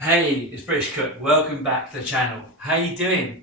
Hey, it's British Cook. Welcome back to the channel. How you doing?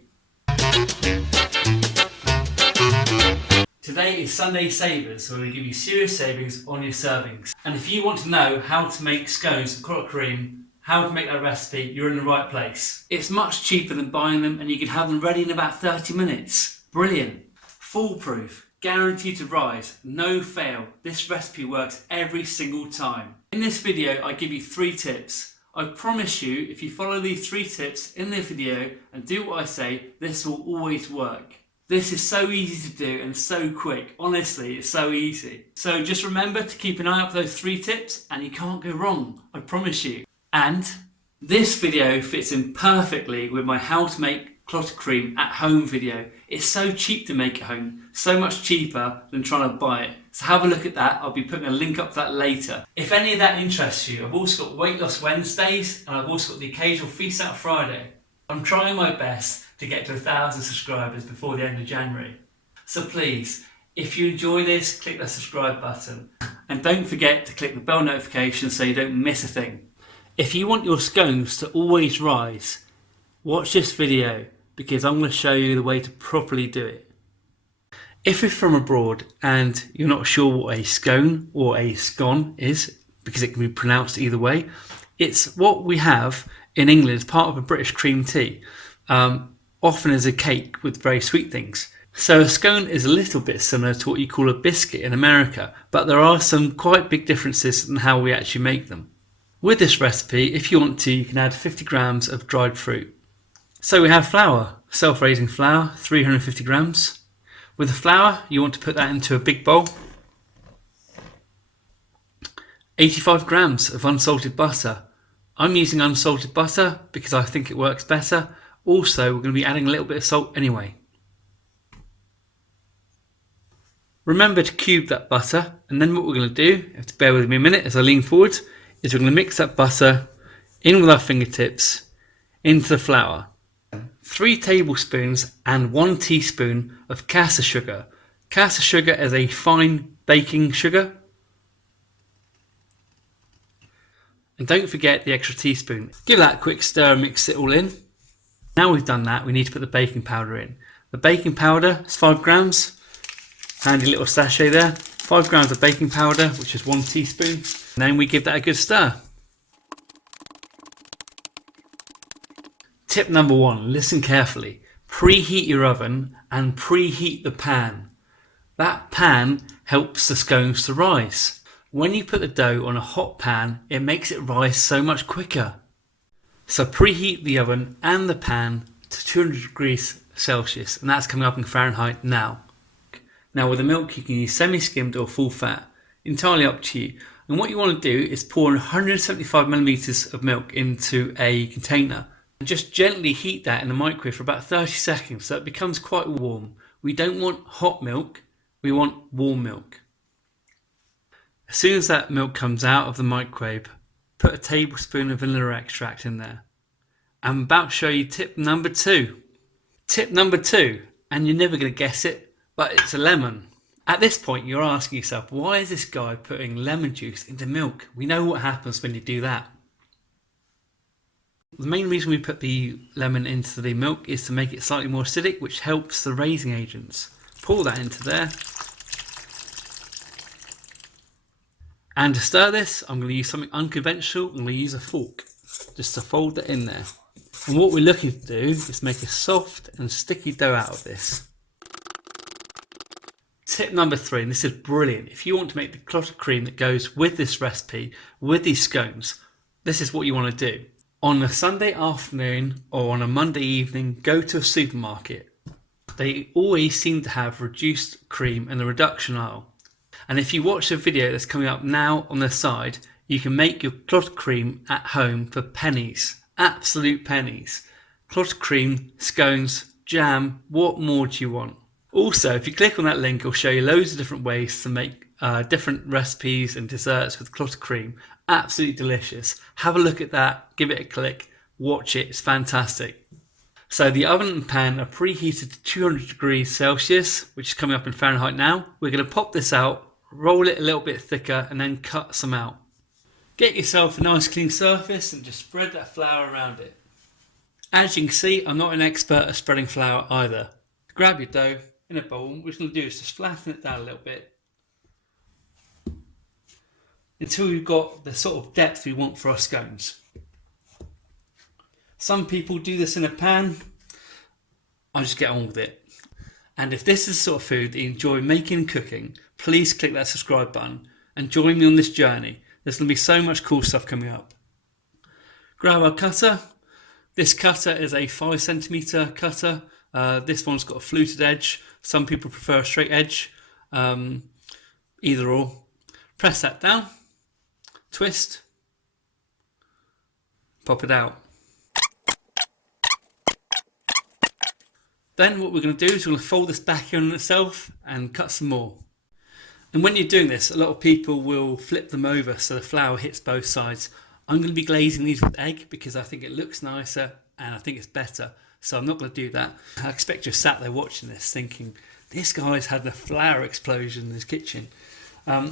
Today is Sunday Savers, so we're going to give you serious savings on your servings. And if you want to know how to make scones and clotted cream, how to make that recipe, you're in the right place. It's much cheaper than buying them and you can have them ready in about 30 minutes. Brilliant. Foolproof, guaranteed to rise, no fail. This recipe works every single time. In this video, I give you 3 tips. I promise you, if you follow these 3 tips in the video and do what I say, this will always work. This is so easy to do and so quick. Honestly, it's so easy. So just remember to keep an eye out for those 3 tips and you can't go wrong, I promise you. And this video fits in perfectly with my how to make clotted cream at home video. It's so cheap to make at home, so much cheaper than trying to buy it. So have a look at that. I'll be putting a link up to that later. If any of that interests you, I've also got Weight Loss Wednesdays and I've also got the occasional Feast Out Friday. I'm trying my best to get to 1,000 subscribers before the end of January. So please, if you enjoy this, click that subscribe button. And don't forget to click the bell notification so you don't miss a thing. If you want your scones to always rise, watch this video because I'm going to show you the way to properly do it. If you're from abroad and you're not sure what a scone or a scone is, because it can be pronounced either way, it's what we have in England as part of a British cream tea, often as a cake with very sweet things. So a scone is a little bit similar to what you call a biscuit in America, but there are some quite big differences in how we actually make them. With this recipe, if you want to, you can add 50 grams of dried fruit. So we have flour, self-raising flour, 350 grams. With the flour, you want to put that into a big bowl. 85 grams of unsalted butter. I'm using unsalted butter because I think it works better. Also, we're going to be adding a little bit of salt anyway. Remember to cube that butter, and then what we're going to do, you have to bear with me a minute as I lean forward, is we're going to mix that butter in with our fingertips into the flour. 3 tablespoons and 1 teaspoon of caster sugar. Caster sugar is a fine baking sugar. And don't forget the extra teaspoon. Give that a quick stir and mix it all in. Now we've done that, we need to put the baking powder in. The baking powder is 5 grams. Handy little sachet there. 5 grams of baking powder, which is 1 teaspoon. And then we give that a good stir. Tip number 1, listen carefully. Preheat your oven and preheat the pan. That pan helps the scones to rise. When you put the dough on a hot pan, it makes it rise so much quicker. So preheat the oven and the pan to 200 degrees Celsius, and that's coming up in Fahrenheit now. Now with the milk, you can use semi-skimmed or full fat, entirely up to you. And what you want to do is pour 175 milliliters of milk into a container. And just gently heat that in the microwave for about 30 seconds so it becomes quite warm. We don't want hot milk, we want warm milk. As soon as that milk comes out of the microwave, put a tablespoon of vanilla extract in there. I'm about to show you tip number 2. Tip number 2, and you're never going to guess it, but it's a lemon. At this point you're asking yourself, why is this guy putting lemon juice into milk? We know what happens when you do that. The main reason we put the lemon into the milk is to make it slightly more acidic, which helps the raising agents. Pour that into there. And to stir this, I'm going to use something unconventional. I'm going to use a fork just to fold it in there. And what we're looking to do is make a soft and sticky dough out of this. Tip number 3, and this is brilliant. If you want to make the clotted cream that goes with this recipe, with these scones, this is what you want to do. On a Sunday afternoon or on a Monday evening, go to a supermarket. They always seem to have reduced cream in the reduction aisle. And if you watch the video that's coming up now on the side, you can make your clotted cream at home for pennies, absolute pennies. Clotted cream, scones, jam, what more do you want? Also, if you click on that link, it'll show you loads of different ways to make different recipes and desserts with clotted cream. Absolutely delicious. Have a look at that, give it a click, watch it, it's fantastic. So the oven and pan are preheated to 200 degrees Celsius, which is coming up in Fahrenheit now. We're going to pop this out, roll it a little bit thicker and then cut some out. Get yourself a nice clean surface and just spread that flour around it. As you can see, I'm not an expert at spreading flour either. Grab your dough in a bowl. What we're going to do is just flatten it down a little bit until we've got the sort of depth we want for our scones. Some people do this in a pan. I just get on with it. And if this is the sort of food that you enjoy making and cooking, please click that subscribe button and join me on this journey. There's going to be so much cool stuff coming up. Grab our cutter. This cutter is a 5cm cutter. This one's got a fluted edge. Some people prefer a straight edge. Either or. Press that down. Twist. Pop it out. Then what we're going to do is we're going to fold this back in on itself and cut some more. And when you're doing this, a lot of people will flip them over so the flour hits both sides. I'm going to be glazing these with egg because I think it looks nicer and I think it's better. So I'm not going to do that. I expect you're sat there watching this thinking, this guy's had a flour explosion in his kitchen. I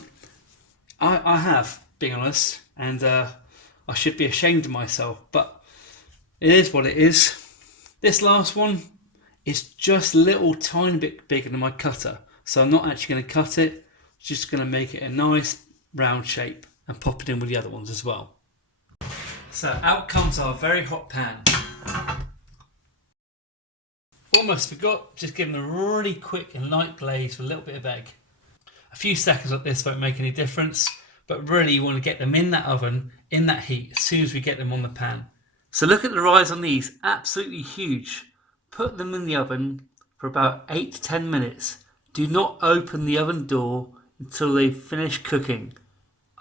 have, being honest, and I should be ashamed of myself, but it is what it is. This last one is just a little tiny bit bigger than my cutter. So I'm not actually going to cut it. Just going to make it a nice round shape and pop it in with the other ones as well. So out comes our very hot pan. Almost forgot, just give them a really quick and light glaze with a little bit of egg. A few seconds like this won't make any difference, but really you want to get them in that oven, in that heat, as soon as we get them on the pan. So look at the rise on these, absolutely huge. Put them in the oven for about 8 to 10 minutes. Do not open the oven door until they've finished cooking.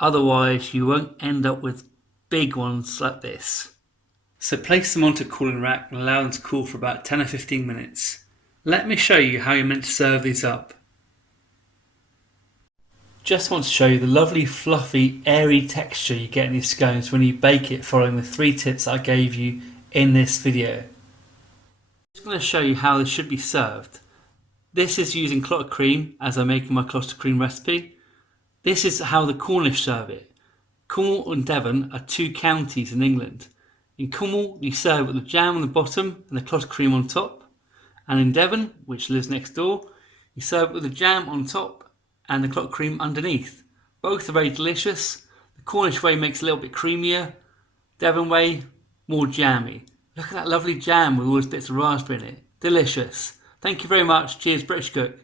Otherwise you won't end up with big ones like this. So place them onto a cooling rack and allow them to cool for about 10 or 15 minutes. Let me show you how you're meant to serve these up. Just want to show you the lovely fluffy airy texture you get in these scones when you bake it following the 3 tips I gave you in this video. I'm just going to show you how this should be served. This is using clotted cream as I'm making my clotted cream recipe. This is how the Cornish serve it. Cornwall and Devon are 2 counties in England. In Cornwall you serve with the jam on the bottom and the clotted cream on top. And in Devon, which lives next door, you serve it with the jam on top and the clotted cream underneath. Both are very delicious. The Cornish way makes it a little bit creamier. Devon way, more jammy. Look at that lovely jam with all those bits of raspberry in it. Delicious. Thank you very much. Cheers, British Cook.